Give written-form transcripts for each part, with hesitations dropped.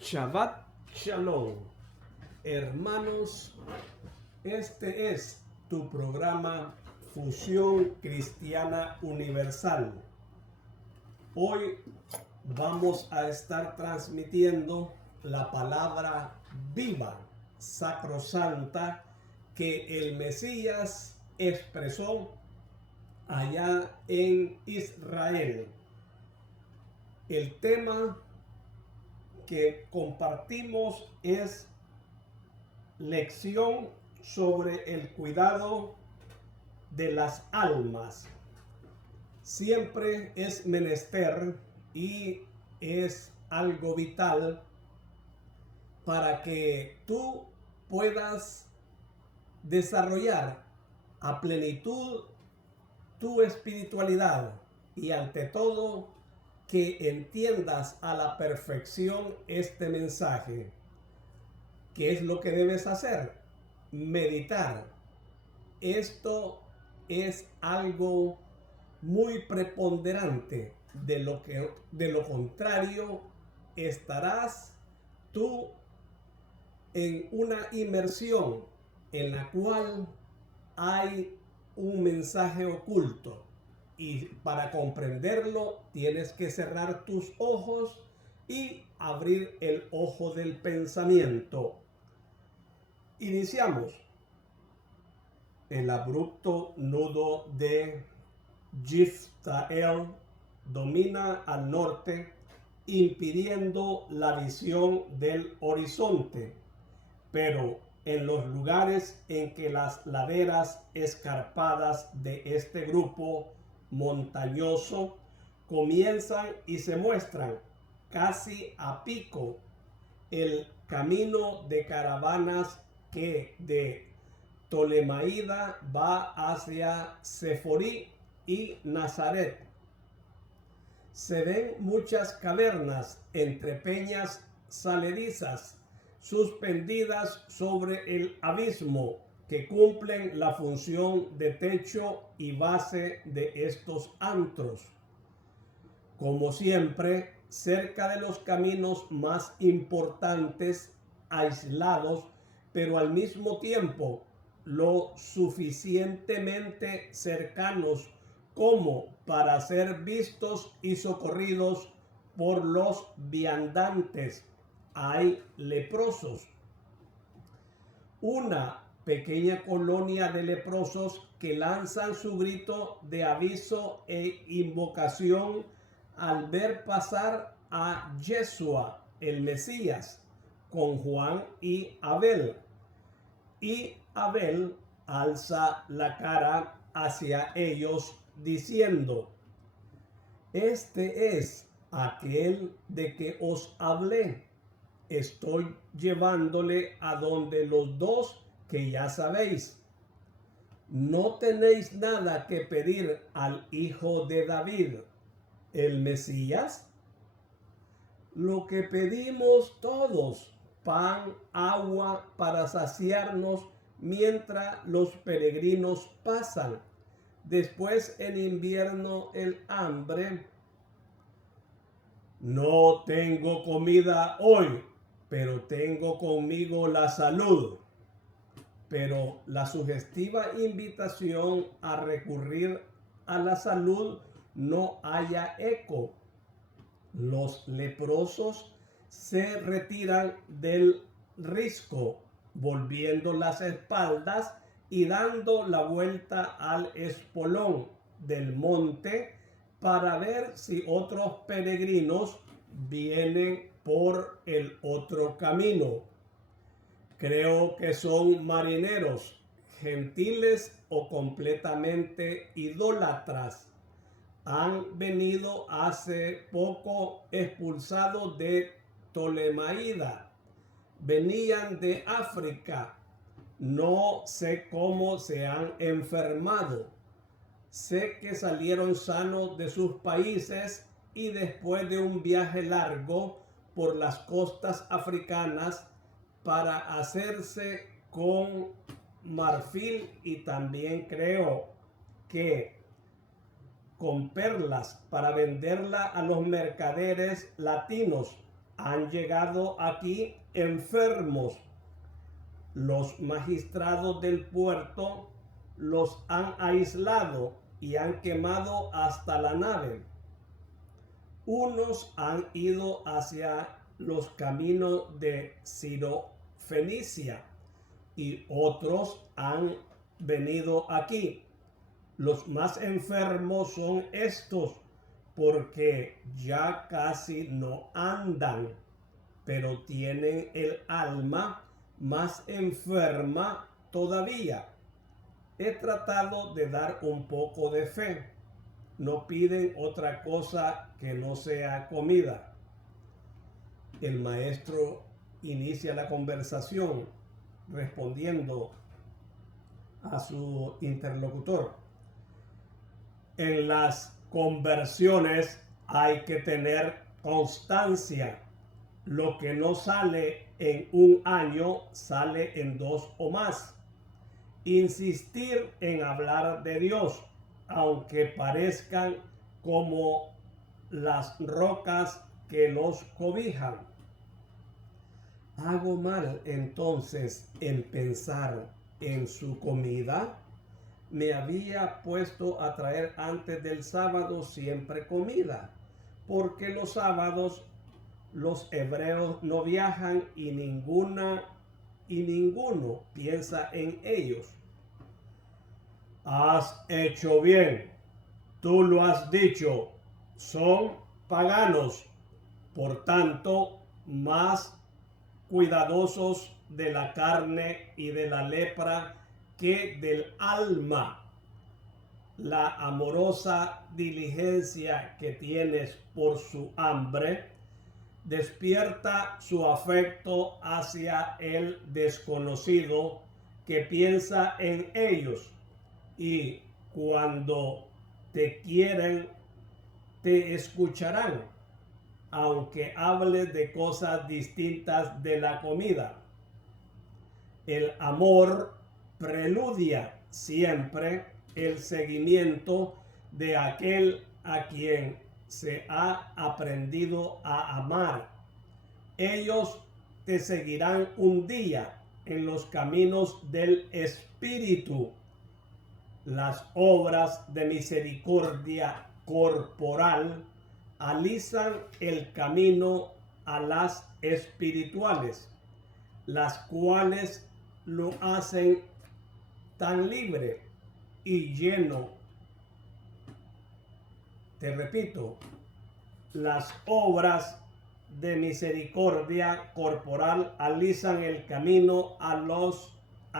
Shabbat Shalom, hermanos, este es tu programa Fusión Cristiana Universal. Hoy vamos a estar transmitiendo la palabra viva, sacrosanta, que el Mesías expresó allá en Israel. El tema que compartimos es lección sobre el cuidado de las almas. Siempre es menester y es algo vital para que tú puedas desarrollar a plenitud tu espiritualidad y ante todo que entiendas a la perfección este mensaje. ¿Qué es lo que debes hacer? Meditar. Esto es algo muy preponderante. De lo contrario, estarás tú en una inmersión en la cual hay un mensaje oculto. Y para comprenderlo tienes que cerrar tus ojos y abrir el ojo del pensamiento. Iniciamos. El abrupto nudo de Jiftael domina al norte, impidiendo la visión del horizonte, pero en los lugares en que las laderas escarpadas de este grupo montañoso comienzan y se muestran casi a pico el camino de caravanas que de Ptolemaida va hacia Seforí y Nazaret. Se ven muchas cavernas entre peñas saledizas suspendidas sobre el abismo que cumplen la función de techo y base de estos antros. Como siempre, cerca de los caminos más importantes, aislados, pero al mismo tiempo lo suficientemente cercanos como para ser vistos y socorridos por los viandantes, hay leprosos. Una pequeña colonia de leprosos que lanzan su grito de aviso e invocación al ver pasar a Yeshua, el Mesías, con Juan y Abel. Y Abel alza la cara hacia ellos diciendo: este es aquel de que os hablé. Estoy llevándole a donde los dos que ya sabéis. No tenéis nada que pedir al Hijo de David, el Mesías. Lo que pedimos todos: pan, agua para saciarnos mientras los peregrinos pasan. Después en invierno el hambre. No tengo comida hoy, pero tengo conmigo la salud. Pero la sugestiva invitación a recurrir a la salud no halla eco. Los leprosos se retiran del risco, volviendo las espaldas y dando la vuelta al espolón del monte para ver si otros peregrinos vienen por el otro camino. Creo que son marineros, gentiles o completamente idólatras. Han venido hace poco expulsados de Ptolemaida. Venían de África. No sé cómo se han enfermado. Sé que salieron sanos de sus países y después de un viaje largo por las costas africanas para hacerse con marfil y también creo que con perlas para venderla a los mercaderes latinos han llegado aquí enfermos. Los magistrados del puerto los han aislado y han quemado hasta la nave. Unos han ido hacia los caminos de Sirofenicia y otros han venido aquí. Los más enfermos son estos, porque ya casi no andan, pero tienen el alma más enferma todavía. He tratado de dar un poco de fe. No piden otra cosa que no sea comida. El maestro inicia la conversación respondiendo a su interlocutor. En las conversiones hay que tener constancia. Lo que no sale en un año sale en 2 o más. Insistir en hablar de Dios, aunque parezcan como las rocas que los cobijan. ¿Hago mal entonces en pensar en su comida? Me había puesto a traer antes del sábado siempre comida, porque los sábados los hebreos no viajan y ninguno piensa en ellos. Has hecho bien, tú lo has dicho, son paganos, por tanto, más cuidadosos de la carne y de la lepra que del alma. La amorosa diligencia que tienes por su hambre despierta su afecto hacia el desconocido que piensa en ellos, y cuando te quieren te escucharán, aunque hables de cosas distintas de la comida. El amor preludia siempre el seguimiento de aquel a quien se ha aprendido a amar. Ellos te seguirán un día en los caminos del Espíritu. Las obras de misericordia corporal alisan el camino a las espirituales, las cuales lo hacen tan libre y lleno. Te repito, las obras de misericordia corporal alisan el camino a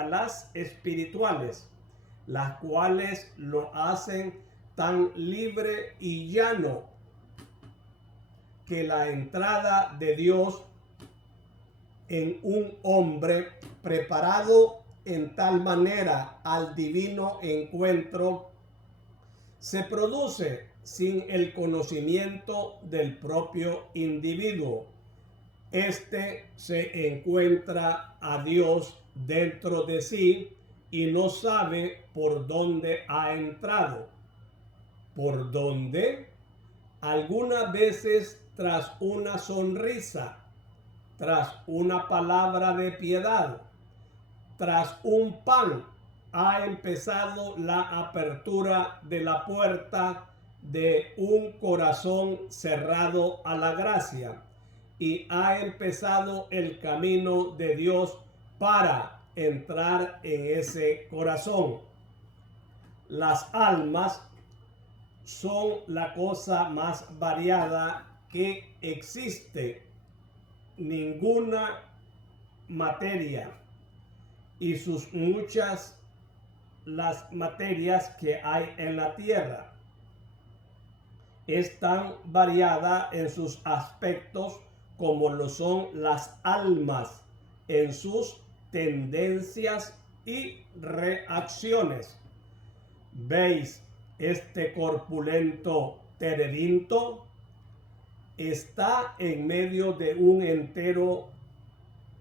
las espirituales, las cuales lo hacen tan libre y llano que la entrada de Dios en un hombre preparado en tal manera al divino encuentro se produce sin el conocimiento del propio individuo. Este se encuentra a Dios dentro de sí y no sabe por dónde ha entrado. ¿Por dónde? Algunas veces tras una sonrisa, tras una palabra de piedad, tras un pan, ha empezado la apertura de la puerta de un corazón cerrado a la gracia, y ha empezado el camino de Dios para entrar en ese corazón. Las almas son la cosa más variada que existe. Ninguna materia y sus muchas las materias que hay en la tierra es tan variada en sus aspectos como lo son las almas en sus tendencias y reacciones. ¿Veis este corpulento terebinto? Está en medio de un entero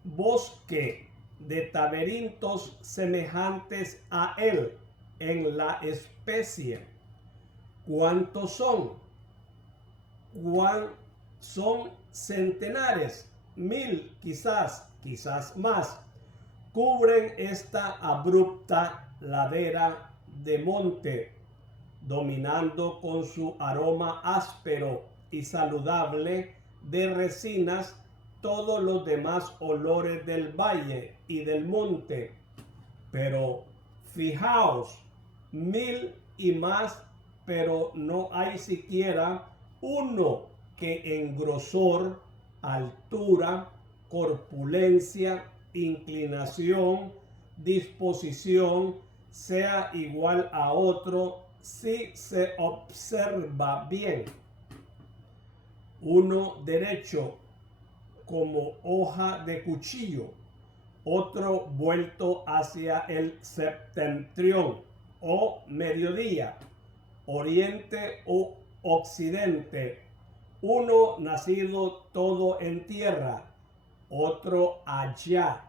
bosque de taberintos semejantes a él en la especie. ¿Cuántos son? ¿Cuán son centenares, 1000 quizás más, cubren esta abrupta ladera de monte, dominando con su aroma áspero y saludable de resinas todos los demás olores del valle y del monte. Pero fijaos, 1000 y más, pero no hay siquiera uno que en grosor, altura, corpulencia, inclinación, disposición, sea igual a otro si se observa bien. Uno derecho como hoja de cuchillo, otro vuelto hacia el septentrión o mediodía, oriente o occidente, uno nacido todo en tierra, otro allá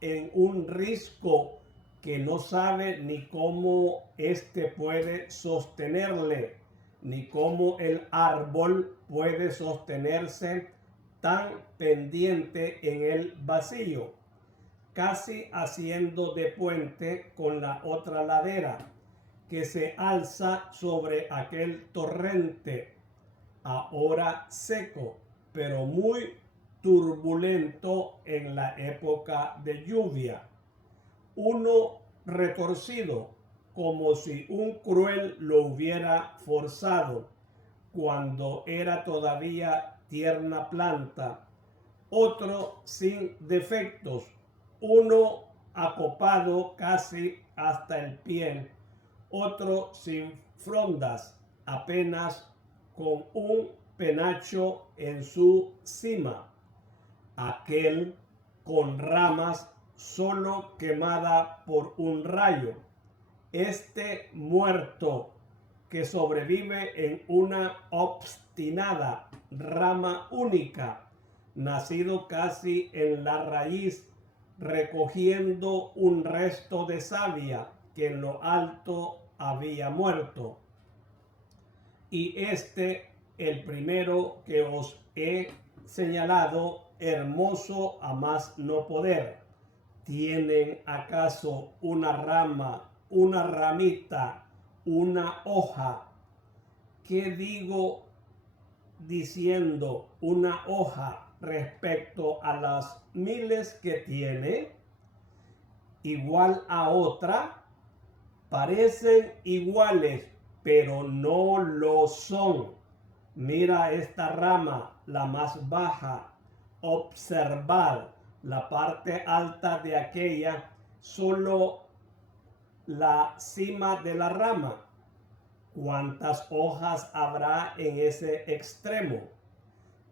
en un risco que no sabe ni cómo éste puede sostenerle, ni cómo el árbol puede sostenerse tan pendiente en el vacío, casi haciendo de puente con la otra ladera que se alza sobre aquel torrente, ahora seco, pero muy turbulento en la época de lluvia. Uno retorcido, como si un cruel lo hubiera forzado cuando era todavía tierna planta, otro sin defectos, uno acopado casi hasta el pie, otro sin frondas, apenas con un penacho en su cima, aquel con ramas solo quemada por un rayo, este muerto que sobrevive en una obstinada rama única, nacido casi en la raíz, recogiendo un resto de savia que en lo alto había muerto. Y este, el primero que os he señalado, hermoso a más no poder. ¿Tienen acaso una rama, una ramita, una hoja? ¿Qué digo diciendo una hoja respecto a las miles que tiene? Igual a otra, parecen iguales, pero no lo son. Mira esta rama, la más baja. Observad la parte alta de aquella, solo la cima de la rama. ¿Cuántas hojas habrá en ese extremo?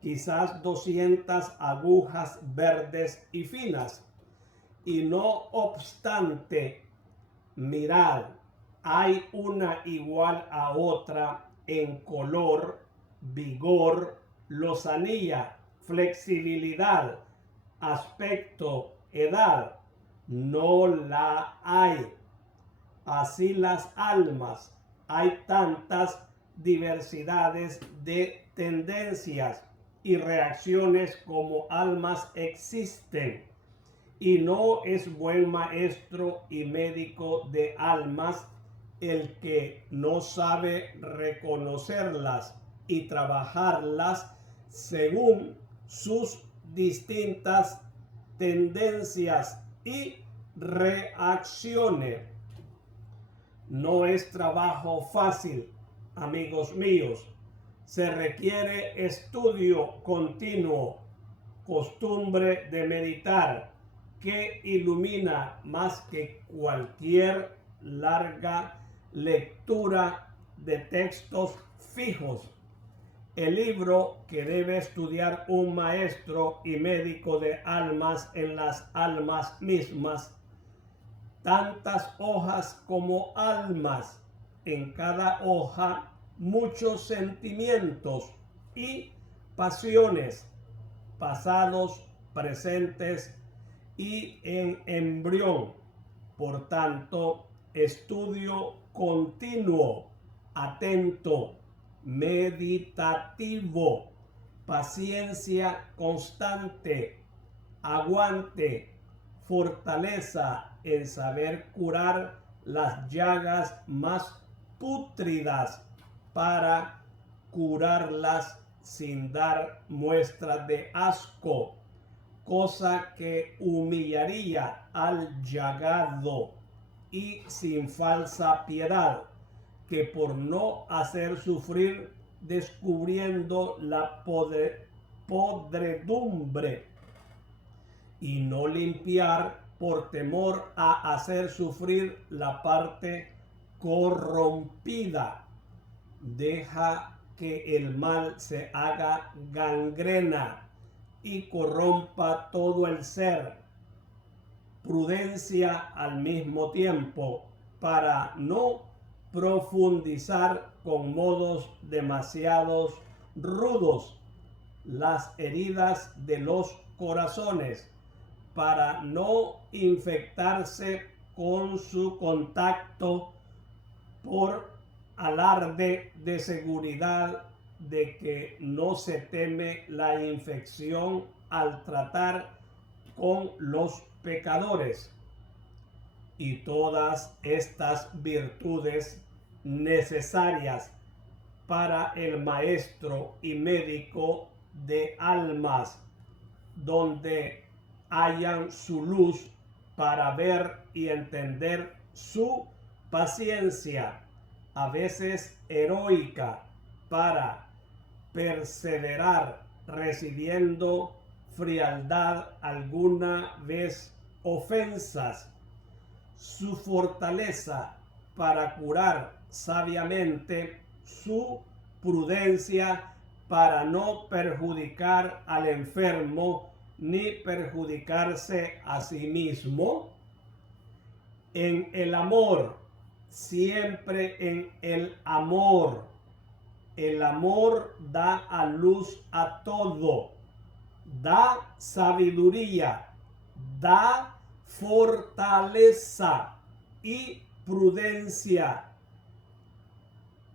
Quizás 200 agujas verdes y finas. Y no obstante, mirad, hay una igual a otra en color, vigor, lozanía, flexibilidad, aspecto, edad. No la hay. Así las almas. Hay tantas diversidades de tendencias y reacciones como almas existen. Y no es buen maestro y médico de almas el que no sabe reconocerlas y trabajarlas según sus distintas tendencias y reacciones. No es trabajo fácil, amigos míos. Se requiere estudio continuo, costumbre de meditar, que ilumina más que cualquier larga lectura de textos fijos. El libro que debe estudiar un maestro y médico de almas en las almas mismas, tantas hojas como almas, en cada hoja muchos sentimientos y pasiones, pasados, presentes y en embrión. Por tanto, estudio continuo, atento, meditativo, paciencia constante, aguante, fortaleza en saber curar las llagas más pútridas para curarlas sin dar muestras de asco, cosa que humillaría al llagado, y sin falsa piedad, que por no hacer sufrir descubriendo la podredumbre y no limpiar por temor a hacer sufrir la parte corrompida, deja que el mal se haga gangrena y corrompa todo el ser. Prudencia al mismo tiempo, para no profundizar con modos demasiados rudos las heridas de los corazones, para no infectarse con su contacto por alarde de seguridad de que no se teme la infección al tratar con los pecadores. Y todas estas virtudes necesarias para el maestro y médico de almas, donde hayan su luz para ver y entender su paciencia, a veces heroica, para perseverar recibiendo frialdad alguna vez ofensas, su fortaleza para curar sabiamente, su prudencia para no perjudicar al enfermo ni perjudicarse a sí mismo, en el amor, siempre en el amor. El amor da a luz a todo, da sabiduría, da fortaleza y prudencia,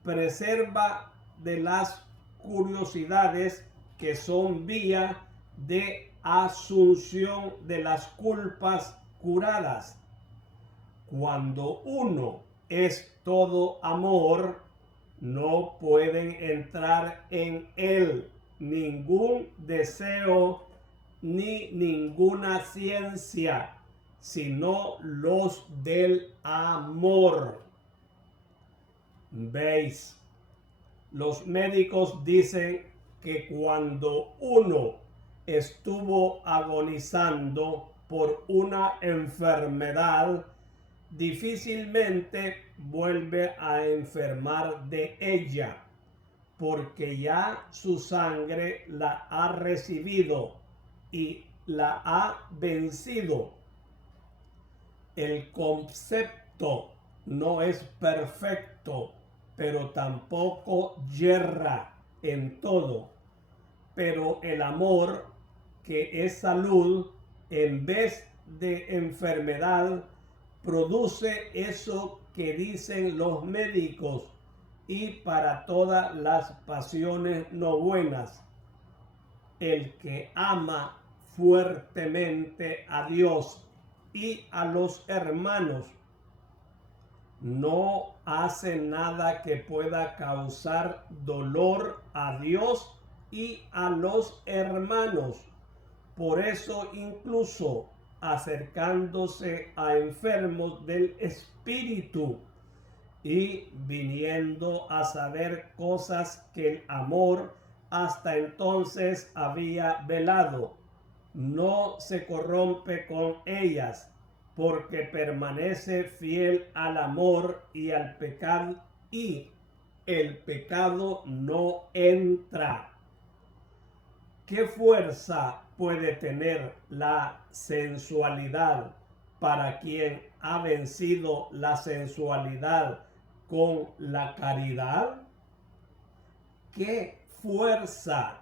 preserva de las curiosidades que son vía de asunción de las culpas curadas. Cuando uno es todo amor, no pueden entrar en él ningún deseo ni ninguna ciencia, sino los del amor. ¿Veis? Los médicos dicen que cuando uno estuvo agonizando por una enfermedad, difícilmente vuelve a enfermar de ella, porque ya su sangre la ha recibido y la ha vencido. El concepto no es perfecto, pero tampoco yerra en todo. Pero el amor, que es salud, en vez de enfermedad, produce eso que dicen los médicos, y para todas las pasiones no buenas. El que ama fuertemente a Dios y a los hermanos no hace nada que pueda causar dolor a Dios y a los hermanos. Por eso, incluso acercándose a enfermos del espíritu y viniendo a saber cosas que el amor hasta entonces había velado, no se corrompe con ellas, porque permanece fiel al amor y al pecado, y el pecado no entra. ¿Qué fuerza puede tener la sensualidad para quien ha vencido la sensualidad con la caridad? ¿Qué fuerza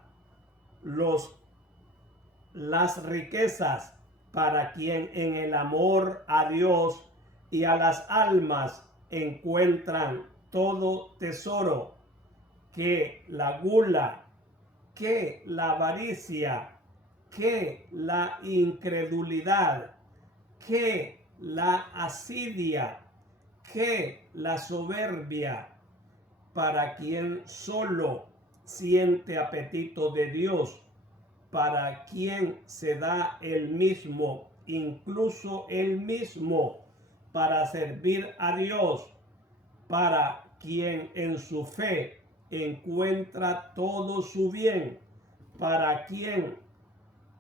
las riquezas para quien en el amor a Dios y a las almas encuentran todo tesoro, que la gula que la avaricia, que la incredulidad, que la asidia, que la soberbia. Para quien solo siente apetito de Dios, para quien se da el mismo, incluso el mismo, para servir a Dios, para quien en su fe encuentra todo su bien, para quien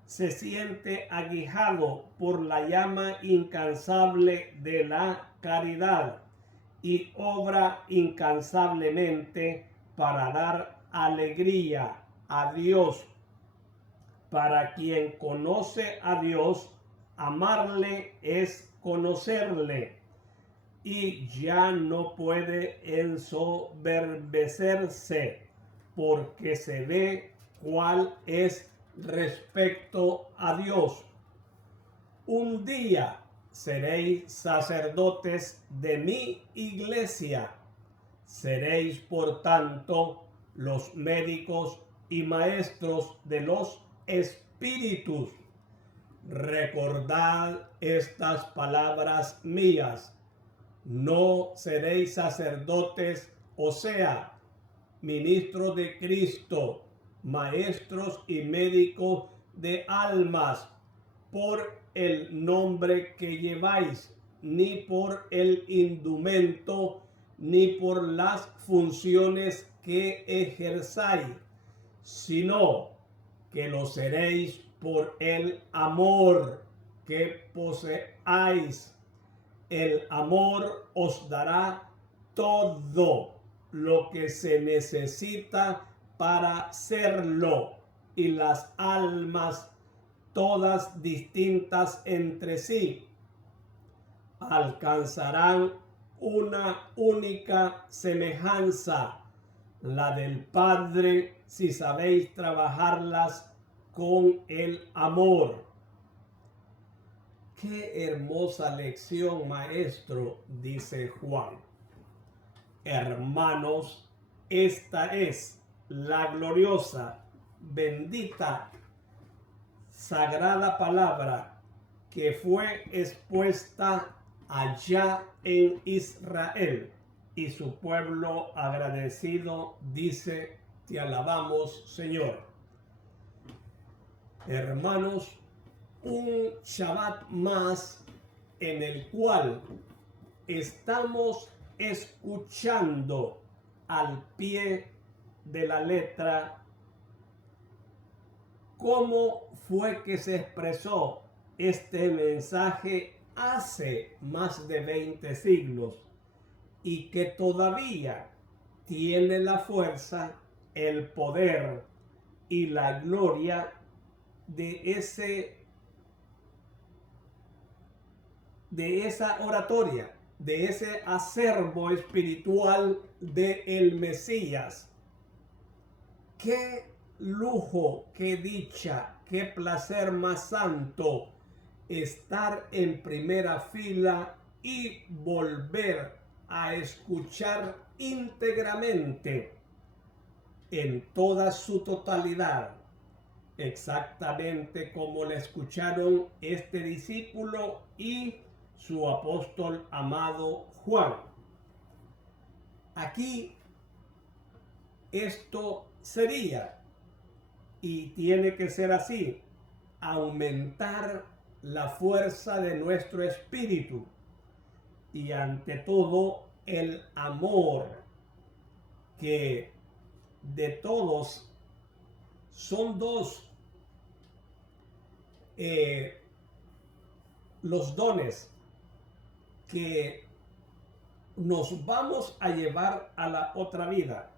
se siente aguijado por la llama incansable de la caridad y obra incansablemente para dar alegría a Dios. Para quien conoce a Dios, amarle es conocerle y ya no puede ensoberbecerse porque se ve cuál es respecto a Dios. Un día seréis sacerdotes de mi iglesia. Seréis, por tanto, los médicos y maestros de los espíritus. Recordad estas palabras mías. No seréis sacerdotes, o sea, ministros de Cristo, maestros y médicos de almas, por el nombre que lleváis, ni por el indumento, ni por las funciones que ejerzáis, sino que lo seréis por el amor que poseáis. El amor os dará todo lo que se necesita para serlo, y las almas, todas distintas entre sí, alcanzarán una única semejanza, la del Padre, si sabéis trabajarlas con el amor. Qué hermosa lección, maestro, dice Juan. Hermanos, esta es la gloriosa, bendita, sagrada palabra que fue expuesta allá en Israel, y su pueblo agradecido dice: te alabamos, Señor. Hermanos, un Shabbat más en el cual estamos escuchando al pie de la letra cómo fue que se expresó este mensaje hace más de 20 siglos y que todavía tiene la fuerza, el poder y la gloria de esa oratoria, de ese acervo espiritual de el Mesías. Qué lujo, qué dicha, qué placer más santo estar en primera fila y volver a escuchar íntegramente, en toda su totalidad, exactamente como le escucharon este discípulo y su apóstol amado Juan. Aquí esto sería, y tiene que ser así, aumentar la fuerza de nuestro espíritu y ante todo el amor, que de todos son dos los dones que nos vamos a llevar a la otra vida.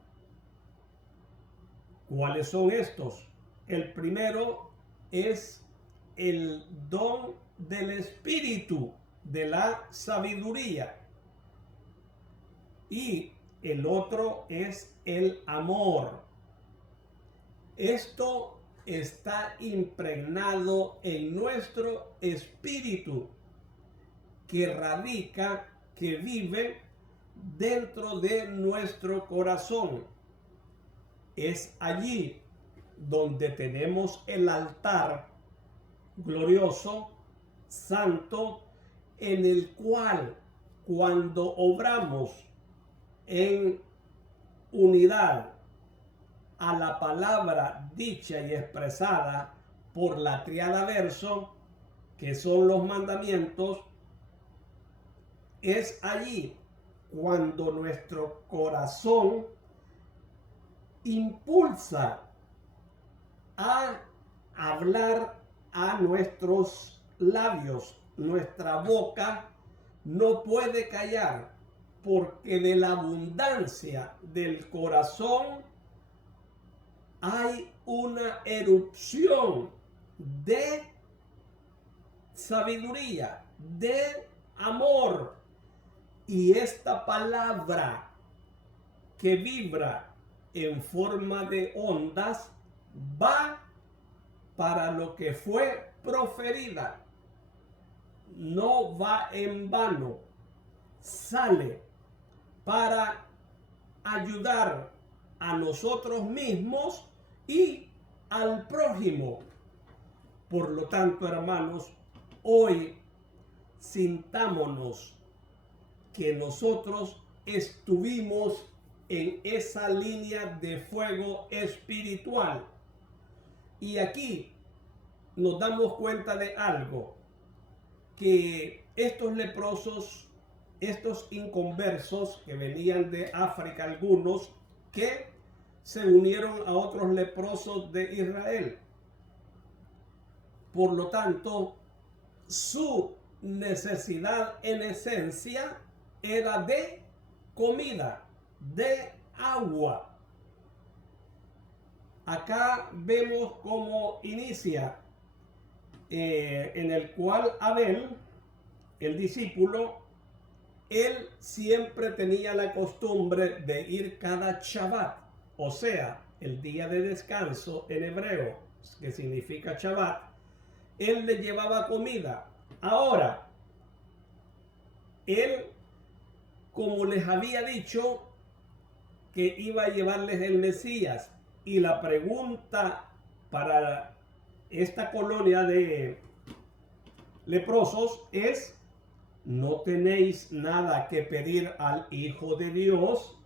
¿Cuáles son estos? El primero es el don del espíritu, de la sabiduría, y el otro es el amor. Esto está impregnado en nuestro espíritu, que radica, que vive dentro de nuestro corazón. Es allí donde tenemos el altar glorioso, santo, en el cual cuando obramos en unidad a la palabra dicha y expresada por la triada verso, que son los mandamientos, es allí cuando nuestro corazón impulsa a hablar a nuestros labios. Nuestra boca no puede callar, porque de la abundancia del corazón hay una erupción de sabiduría, de amor. Y esta palabra que vibra en forma de ondas va para lo que fue proferida. No va en vano. Sale para ayudar a nosotros mismos y al prójimo. Por lo tanto, hermanos, hoy sintámonos que nosotros estuvimos en esa línea de fuego espiritual. Y aquí nos damos cuenta de algo, que estos leprosos, estos inconversos que venían de África, algunos que se unieron a otros leprosos de Israel. Por lo tanto, su necesidad en esencia era de comida, de agua. Acá vemos cómo inicia, en el cual Abel, el discípulo, él siempre tenía la costumbre de ir cada Shabbat, o sea, el día de descanso en hebreo, que significa Shabbat, él le llevaba comida. Ahora, él, como les había dicho, que iba a llevarles el Mesías, y la pregunta para esta colonia de leprosos es: ¿no tenéis nada que pedir al Hijo de Dios?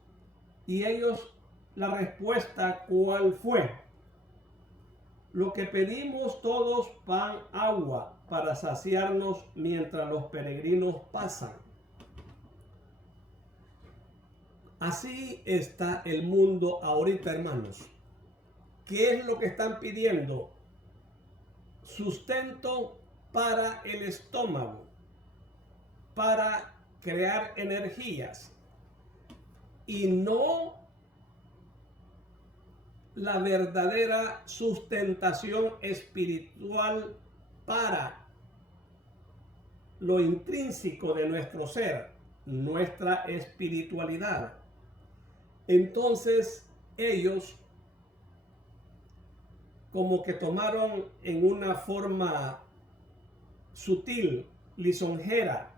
Y ellos, la respuesta, ¿cuál fue? Lo que pedimos todos, pan, agua, para saciarnos mientras los peregrinos pasan. Así está el mundo ahorita, hermanos. ¿Qué es lo que están pidiendo? Sustento para el estómago, para crear energías, y no la verdadera sustentación espiritual para lo intrínseco de nuestro ser, nuestra espiritualidad. Entonces ellos como que tomaron en una forma sutil, lisonjera,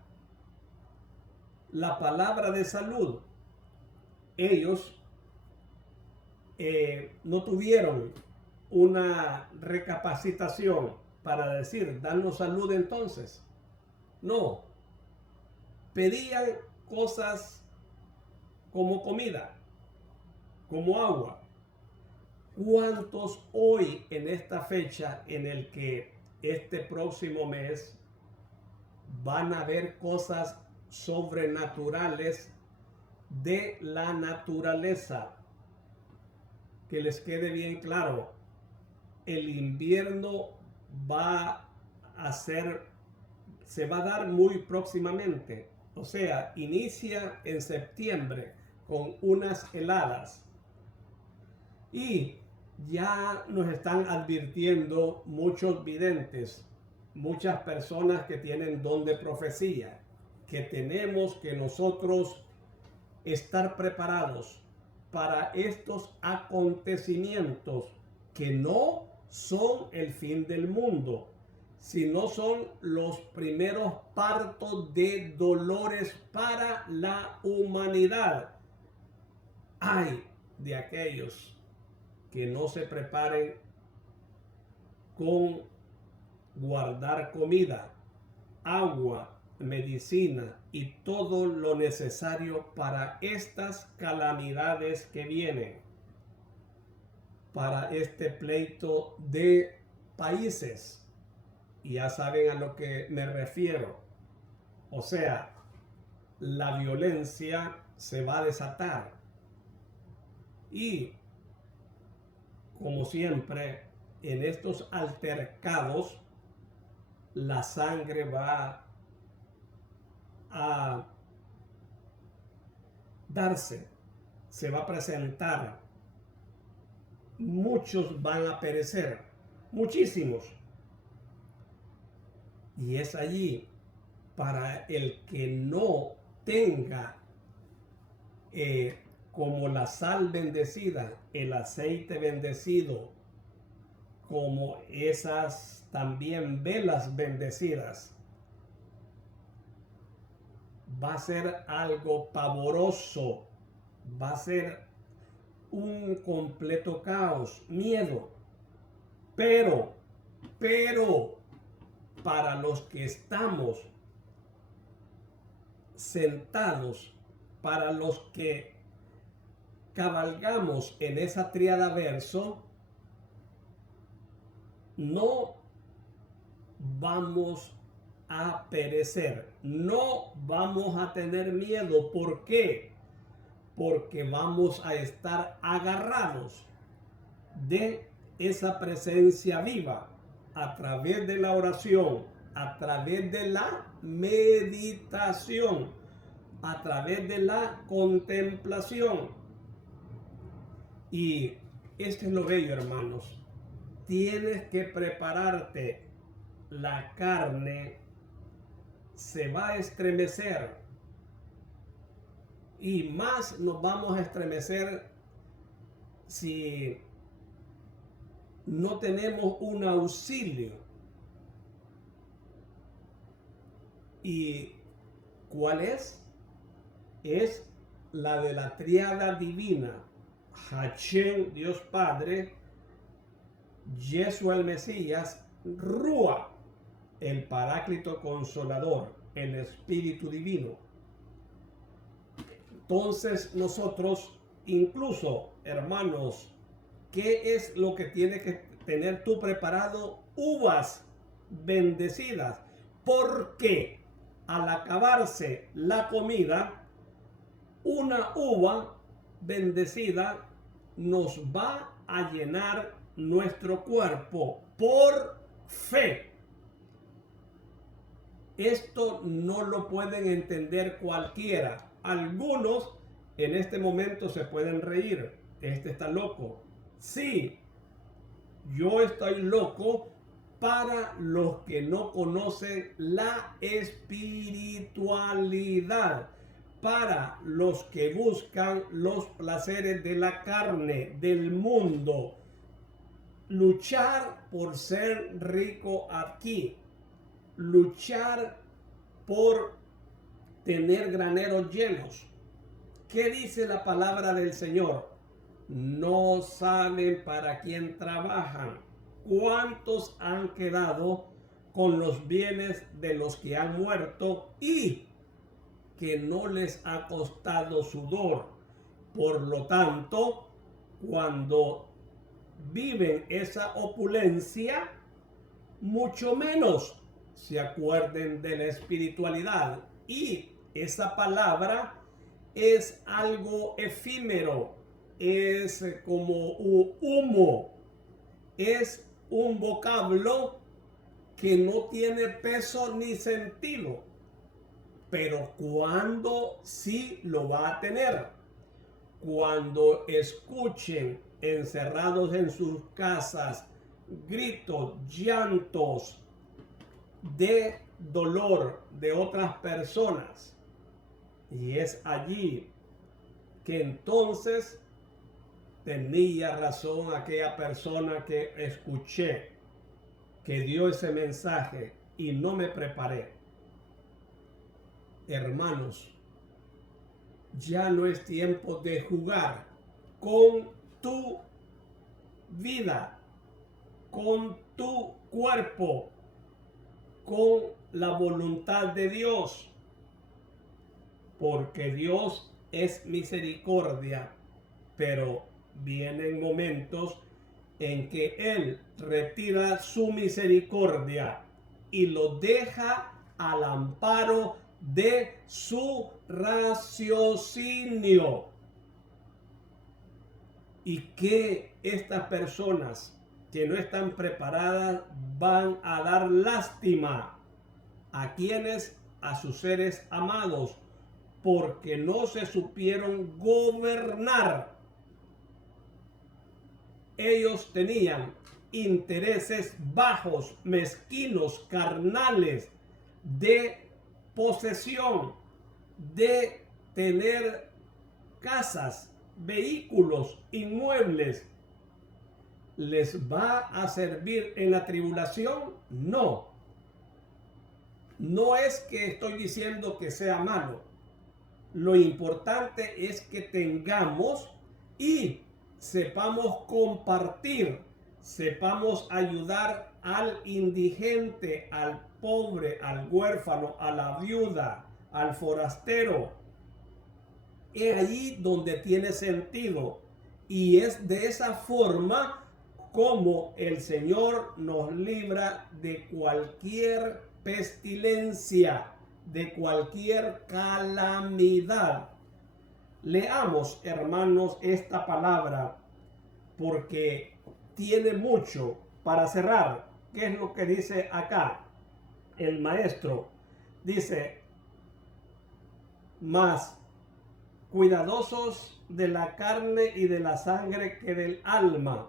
la palabra de salud. Ellos no tuvieron una recapacitación para decir, danos salud entonces. No, pedían cosas como comida, como agua. ¿Cuántos hoy en esta fecha en el que este próximo mes van a ver cosas sobrenaturales de la naturaleza? Que les quede bien claro, el invierno se va a dar muy próximamente. O sea, inicia en septiembre con unas heladas. Y ya nos están advirtiendo muchos videntes, muchas personas que tienen don de profecía, que tenemos que nosotros estar preparados para estos acontecimientos que no son el fin del mundo, sino son los primeros partos de dolores para la humanidad. Ay de aquellos que no se preparen con guardar comida, agua, medicina y todo lo necesario para estas calamidades que vienen, para este pleito de países. Y ya saben a lo que me refiero. O sea, la violencia se va a desatar. Y, como siempre, en estos altercados, la sangre va a darse, se va a presentar. Muchos van a perecer, muchísimos. Y es allí para el que no tenga como la sal bendecida, el aceite bendecido, como esas también velas bendecidas, va a ser algo pavoroso, va a ser un completo caos, miedo. Pero, para los que estamos sentados, para los que cabalgamos en esa tríada verso, no vamos a perecer, no vamos a tener miedo. ¿Por qué? Porque vamos a estar agarrados de esa presencia viva a través de la oración, a través de la meditación, a través de la contemplación. Y este es lo bello, hermanos. Tienes que prepararte. La carne se va a estremecer. Y más nos vamos a estremecer si no tenemos un auxilio. ¿Y cuál es? Es la de la tríada divina. Hachem, Dios Padre, Yeshua el Mesías, Rúa, el Paráclito Consolador, el Espíritu Divino. Entonces nosotros, incluso, hermanos, ¿qué es lo que tiene que tener tú preparado? Uvas bendecidas. Porque al acabarse la comida, una uva bendecida nos va a llenar nuestro cuerpo por fe. Esto no lo pueden entender cualquiera. Algunos en este momento se pueden reír. Este está loco. Sí, yo estoy loco para los que no conocen la espiritualidad, para los que buscan los placeres de la carne, del mundo. Luchar por ser rico aquí, luchar por tener graneros llenos. ¿Qué dice la palabra del Señor? No saben para quién trabajan. ¿Cuántos han quedado con los bienes de los que han muerto y que no les ha costado sudor? Por lo tanto, cuando viven esa opulencia, mucho menos se acuerden de la espiritualidad. Y esa palabra es algo efímero, es como humo, es un vocablo que no tiene peso ni sentido, pero cuando sí lo va a tener, cuando escuchen encerrados en sus casas gritos, llantos de dolor de otras personas, y es allí que entonces tenía razón aquella persona que escuché, que dio ese mensaje y no me preparé. Hermanos, ya no es tiempo de jugar con tu vida, con tu cuerpo, con la voluntad de Dios, porque Dios es misericordia, pero vienen momentos en que Él retira su misericordia y lo deja al amparo de su raciocinio. Y que estas personas que no están preparadas van a dar lástima a quienes, a sus seres amados, porque no se supieron gobernar. Ellos tenían intereses bajos, mezquinos, carnales, de posesión, de tener casas, vehículos, inmuebles. ¿Les va a servir en la tribulación? No. No es que estoy diciendo que sea malo. Lo importante es que tengamos y sepamos compartir, sepamos ayudar al indigente, al pobre, al huérfano, a la viuda, al forastero. Es allí donde tiene sentido. Y es de esa forma como el Señor nos libra de cualquier pestilencia, de cualquier calamidad. Leamos, hermanos, esta palabra porque tiene mucho para cerrar. ¿Qué es lo que dice acá el maestro? Dice, más cuidadosos de la carne y de la sangre que del alma.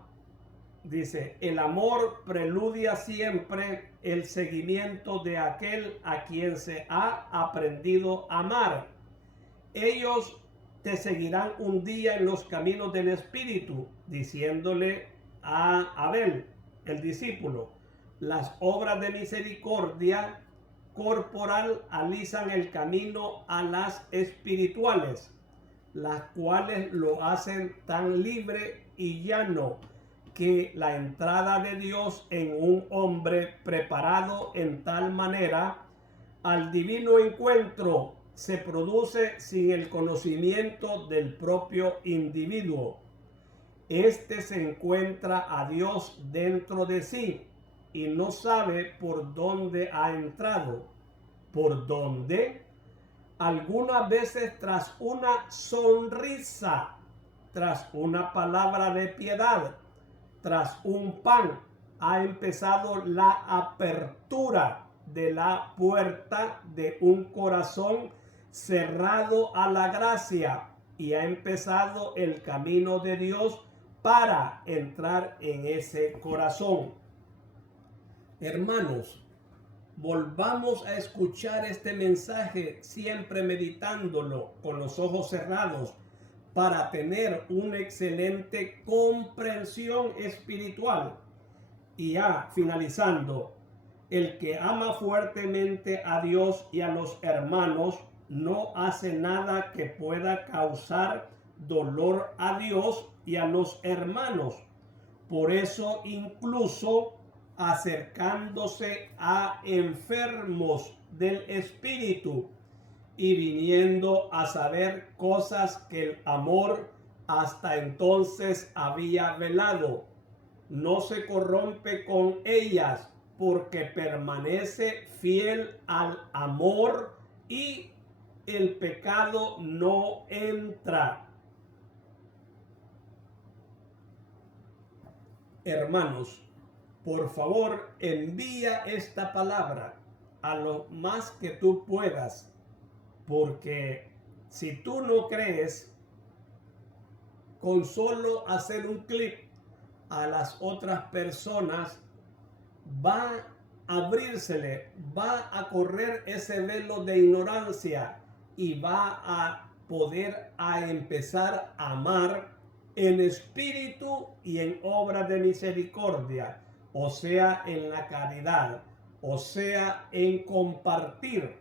Dice, el amor preludia siempre el seguimiento de aquel a quien se ha aprendido a amar. Ellos te seguirán un día en los caminos del Espíritu, diciéndole a Abel, el discípulo, las obras de misericordia corporal alisan el camino a las espirituales, las cuales lo hacen tan libre y llano que la entrada de Dios en un hombre preparado en tal manera al divino encuentro se produce sin el conocimiento del propio individuo. Este se encuentra a Dios dentro de sí y no sabe por dónde ha entrado. ¿Por dónde? Algunas veces tras una sonrisa, tras una palabra de piedad, tras un pan, ha empezado la apertura de la puerta de un corazón cerrado a la gracia y ha empezado el camino de Dios para entrar en ese corazón. Hermanos, volvamos a escuchar este mensaje siempre meditándolo con los ojos cerrados para tener una excelente comprensión espiritual. Y ya finalizando, el que ama fuertemente a Dios y a los hermanos no hace nada que pueda causar dolor a Dios y a los hermanos. Por eso incluso acercándose a enfermos del espíritu y viniendo a saber cosas que el amor hasta entonces había velado, no se corrompe con ellas porque permanece fiel al amor y el pecado no entra. Hermanos, por favor, envía esta palabra a lo más que tú puedas, porque si tú no crees, con solo hacer un clic a las otras personas, va a abrírsele, va a correr ese velo de ignorancia y va a poder empezar a amar en espíritu y en obra de misericordia, o sea, en la caridad, o sea, en compartir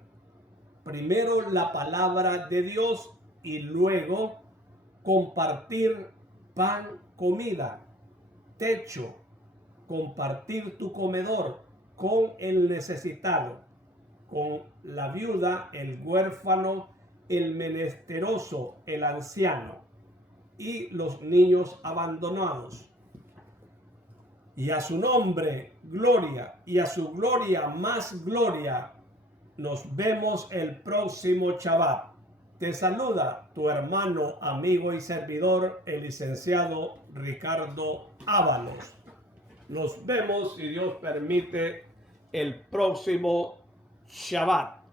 primero la palabra de Dios y luego compartir pan, comida, techo, compartir tu comedor con el necesitado, con la viuda, el huérfano, el menesteroso, el anciano y los niños abandonados. Y a su nombre, gloria, y a su gloria, más gloria. Nos vemos el próximo Shabbat. Te saluda tu hermano, amigo y servidor, el licenciado Ricardo Ábalos. Nos vemos, si Dios permite, el próximo Shabbat.